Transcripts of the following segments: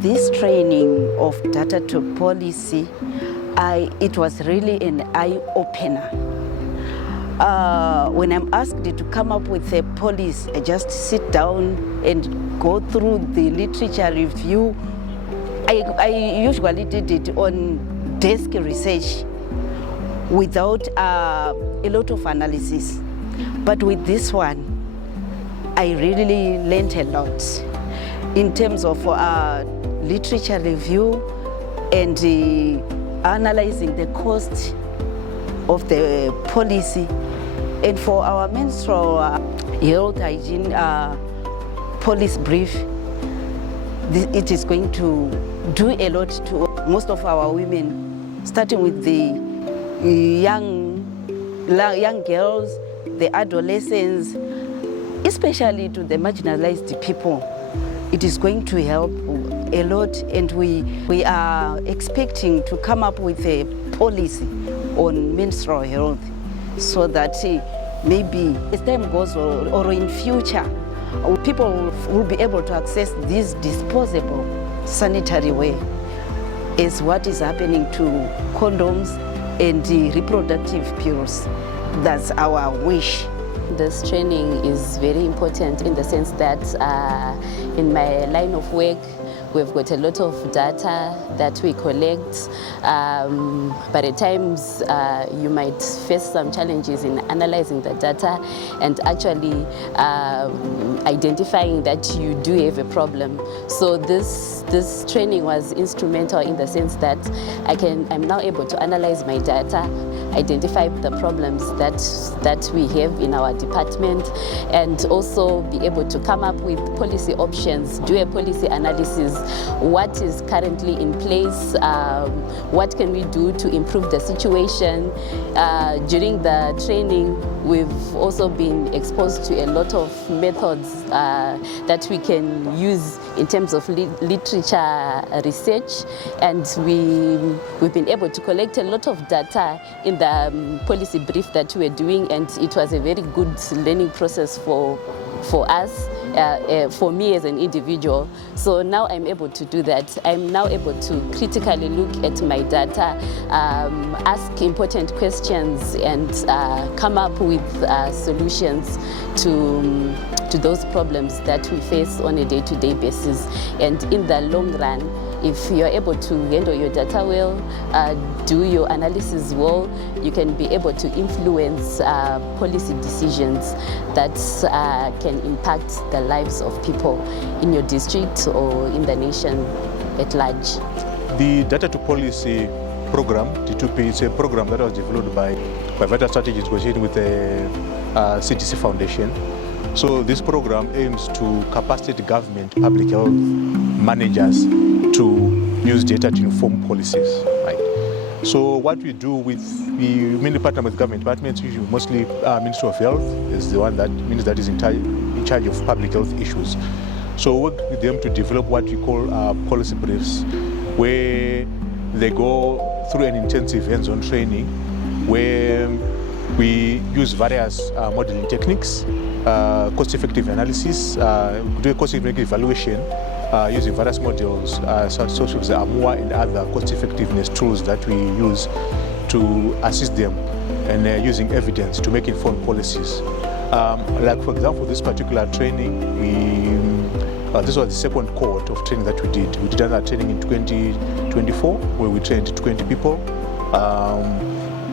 this training of data to policy, it was really an eye-opener. When I'm asked to come up with a policy, I just sit down and go through the literature review. I usually did it on desk research without a lot of analysis. But with this one, I really learned a lot in terms of literature review and analyzing the cost of the policy. And for our menstrual health hygiene policy brief, it is going to do a lot to most of our women, starting with the young girls, the adolescents, especially to the marginalized people. It is going to help a lot, and we are expecting to come up with a policy on menstrual health so that maybe as time goes or in future, people will be able to access this disposable sanitary wear as what is happening to condoms and reproductive pills. That's our wish. This training is very important in the sense that in my line of work, we've got a lot of data that we collect, but at times you might face some challenges in analyzing the data and actually identifying that you do have a problem. So this training was instrumental in the sense that I'm now able to analyze my data, identify the problems that we have in our department, and also be able to come up with policy options, do a policy analysis. What is currently in place? What can we do to improve the situation? During the training, we've also been exposed to a lot of methods that we can use in terms of literature research, and we've been able to collect a lot of data in the policy brief that we were doing, and it was a very good learning process for us, for me as an individual. So now I'm able to do that. I'm now able to critically look at my data, ask important questions, and come up with solutions to those problems that we face on a day-to-day basis. And in the long run, if you're able to handle your data well, do your analysis well, you can be able to influence policy decisions that can impact the lives of people in your district or in the nation at large. The Data to Policy program, D2P, is a program that was developed by Vital Strategies negotiating with the CTC Foundation. So this program aims to capacitate government public health managers to use data to inform policies, right? So what we do we mainly partner with government departments, usually mostly Ministry of Health is the one that means that is in charge of public health issues. So we work with them to develop what we call policy briefs, where they go through an intensive hands-on training where we use various modeling techniques, cost-effective analysis, do a cost-effective evaluation using various models such as the AMUA and other cost-effectiveness tools that we use to assist them and using evidence to make informed policies. Like for example, this particular training, this was the second cohort of training that we did. We did another training in 2024 where we trained 20 people.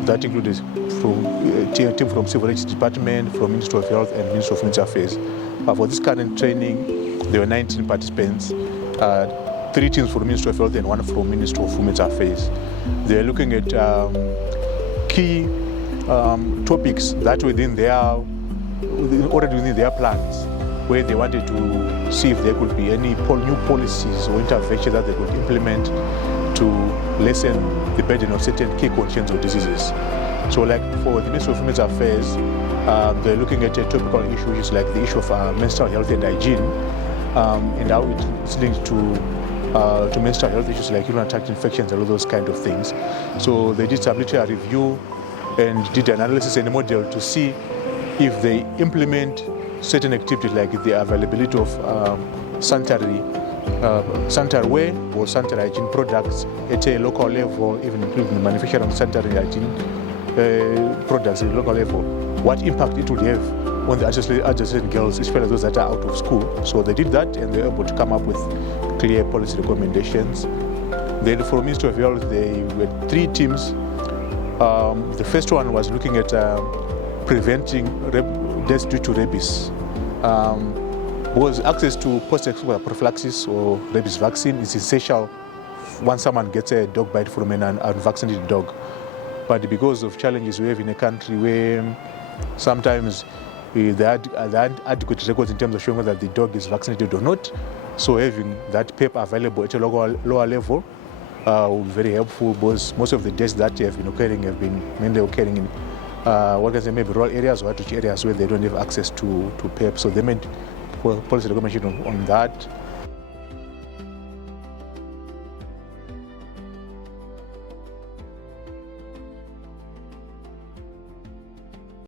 That included a team from Civil Rights Department, from Ministry of Health and Ministry of Women's Affairs. For this current training, there were 19 participants, 3 teams from Ministry of Health and 1 from Ministry of Women's Affairs. They're looking at key topics that were already within their plans, where they wanted to see if there could be any new policies or interventions that they could implement to lessen the burden of certain key conditions or diseases. So like for the Ministry of Women's Affairs, they're looking at a topical issue, which is like the issue of menstrual health and hygiene, and how it's linked to menstrual health issues like urinary tract infections and all those kind of things. So they did some literature review and did analysis and a model to see if they implement certain activities like the availability of sanitary sanitary wear or sanitary hygiene products at a local level, even including the manufacturing of sanitary hygiene products at a local level, what impact it would have on the adolescent girls, especially those that are out of school. So they did that, and they were able to come up with clear policy recommendations. Then for Ministry of Health, there were 3 teams. The first one was looking at preventing deaths due to rabies. Because access to post-exposure prophylaxis or rabies vaccine is essential once someone gets a dog bite from an unvaccinated dog. But because of challenges we have in a country where sometimes there are adequate records in terms of showing whether the dog is vaccinated or not, so having that paper available at a lower level will be very helpful, because most of the deaths that have been mainly occurring in maybe rural areas or outreach areas where they don't have access to PEP. So they made policy recommendation on that.